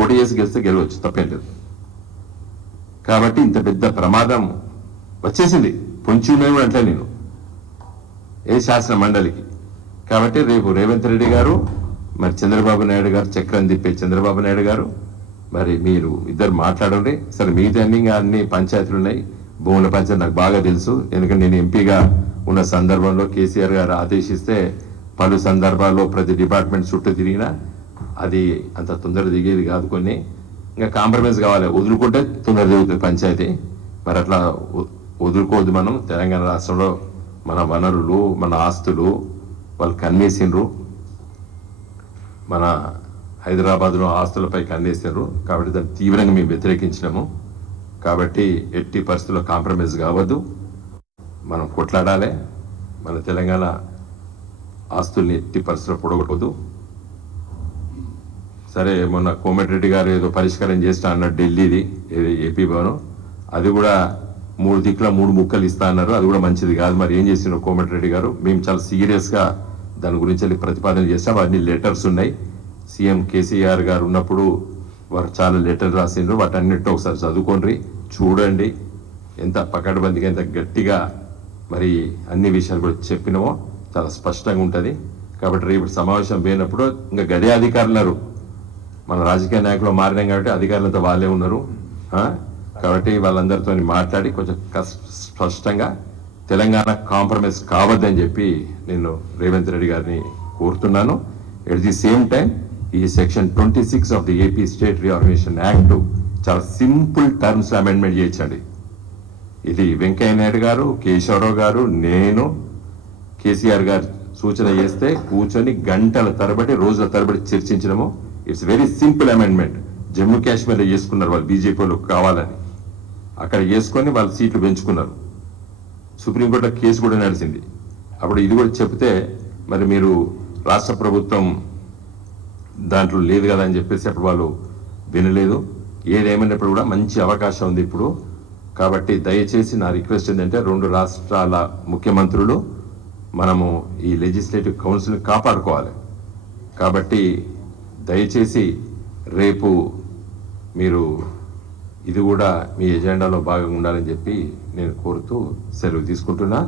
పోటీ చేసి గెలిస్తే గెలవచ్చు, తప్పేం లేదు. కాబట్టి ఇంత పెద్ద ప్రమాదం వచ్చేసింది, పొంచి ఉన్నాయి కూడా అంటే నేను ఏ శాసన మండలికి. కాబట్టి రేపు రేవంత్ రెడ్డి గారు మరి చంద్రబాబు నాయుడు గారు, చక్రం తిప్పే చంద్రబాబు నాయుడు గారు, మరి మీరు ఇద్దరు మాట్లాడండి. సరే మిగతా అన్ని పంచాయతీలు ఉన్నాయి, భూముల పంచాయతీ నాకు బాగా తెలుసు, ఎందుకంటే నేను ఎంపీగా ఉన్న సందర్భంలో కేసీఆర్ గారు ఆదేశిస్తే పలు సందర్భాల్లో ప్రతి డిపార్ట్మెంట్ చుట్టూ తిరిగినా అది అంత తొందర దిగేది కాదు. కొన్ని ఇంకా కాంప్రమైజ్ కావాలి, వదులుకుంటే తొందర దిగుతుంది పంచాయతీ. మరి అట్లా వదులుకోవద్దు. మనం తెలంగాణ రాష్ట్రంలో మన వనరులు, మన ఆస్తులు వాళ్ళు కన్నేసిండ్రు, మన హైదరాబాద్లో ఆస్తులపై కన్నేసారు. కాబట్టి దాన్ని తీవ్రంగా మేము వ్యతిరేకించినాము. కాబట్టి ఎట్టి పరిస్థితుల్లో కాంప్రమైజ్ కావద్దు, మనం కొట్లాడాలి. మన తెలంగాణ ఆస్తుల్ని ఎట్టి పరిస్థితుల్లో పొడగొట్టవద్దు. సరే మొన్న కోమటిరెడ్డి గారు ఏదో పరిష్కారం చేస్తా అన్నారు, ఢిల్లీది ఏపీ భవనం, అది కూడా 3 దిక్కుల 3 ముక్కలు ఇస్తా అన్నారు. అది కూడా మంచిది కాదు. మరి ఏం చేసినారు కోమటిరెడ్డి గారు? మేము చాలా సీరియస్గా దాని గురించి ప్రతిపాదన చేస్తాం. అన్ని లెటర్స్ ఉన్నాయి. సీఎం కేసీఆర్ గారు ఉన్నప్పుడు వారు చాలా లెటర్ రాసిండ్రు. వాటన్నిటితో ఒకసారి చదువుకోండి, చూడండి ఎంత పకడ్బందీగా, ఎంత గట్టిగా మరి అన్ని విషయాలు కూడా చెప్పినామో చాలా స్పష్టంగా ఉంటుంది. కాబట్టి రేపు సమావేశం పోయినప్పుడు ఇంకా గదే అధికారులు, మన రాజకీయ నాయకులు మారినాం కాబట్టి అధికారులతో వాళ్ళే ఉన్నారు. కాబట్టి వాళ్ళందరితో మాట్లాడి కొంచెం స్పష్టంగా తెలంగాణ కాంప్రమైజ్ కావద్దని చెప్పి నేను రేవంత్ రెడ్డి గారిని కోరుతున్నాను. ఎట్ ది సేమ్ టైం ఈ section 26 of the AP state reorganisation act చాలా సింపుల్ టర్మ్స్ అమెండ్మెంట్ చేయించండి. ఇది వెంకయ్య నాయుడు గారు, కేశవరావు గారు, నేను, కేసీఆర్ గారు సూచన చేస్తే కూర్చొని గంటల తరబడి, రోజుల తరబడి చర్చించడము. It's very simple amendment. Jammu కాశ్మీర్లో చేసుకున్నారు వాళ్ళు, బీజేపీలో కావాలని అక్కడ చేసుకొని వాళ్ళు సీట్లు పెంచుకున్నారు. సుప్రీంకోర్టులో కేసు కూడా నడిచింది. అప్పుడు ఇది కూడా చెప్తే మరి మీరు రాష్ట్ర ప్రభుత్వం దాంట్లో లేదు కదా అని చెప్పేసి అప్పుడు వాళ్ళు వినలేదు. ఏదేమైనప్పుడు కూడా మంచి అవకాశం ఉంది ఇప్పుడు. కాబట్టి దయచేసి నా రిక్వెస్ట్ ఏంటంటే 2 రాష్ట్రాల ముఖ్యమంత్రులు మనము ఈ లెజిస్లేటివ్ కౌన్సిల్ని కాపాడుకోవాలి. కాబట్టి దయచేసి రేపు మీరు ఇది కూడా మీ ఎజెండాలో భాగంగా ఉండాలని చెప్పి నేను కోరుతూ సెలవు తీసుకుంటున్నా.